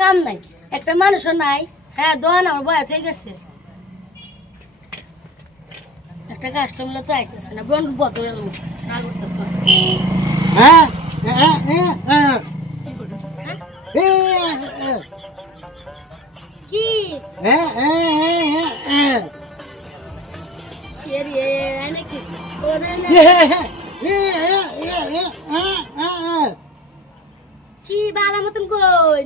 কাম নাই একটা মানুষও নাই হ্যাঁ দোকান আমার বয়া হয়ে গেছে একটা কাস্টমার তো আইতেছে না বন্ধু বদল না করতেছ হ্যাঁ কি হ্যাঁ এরিয়ে নাকি ওদের কি বালা মতন কই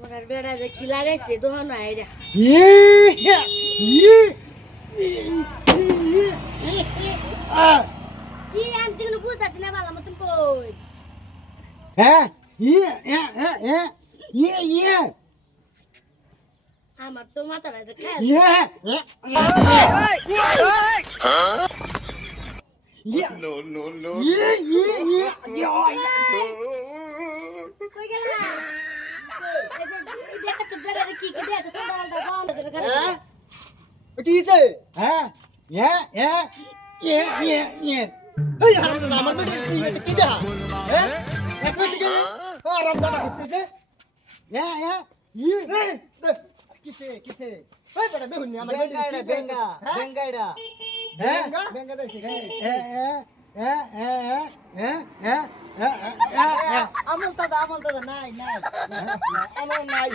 ওনার বেড়া যে কি লাগাইছে দোকান আইরা কি আমি তো কোনো বুঝতেছি না বালা মতন কই আমার তো মাথাটা দেখা No. কই গেলা দেখা তো বেড়া কি কি দেখা তো দাঁড়াটা গাও না সেটা কি হইছে এই আমার বেটা কি দেখা এখন কি করে আরাম দানা করতেছে কিসে ওই বেটা দেখুন আমার বেঙ্গাইডা দেইছে আমল দাদা নাই আমার নাই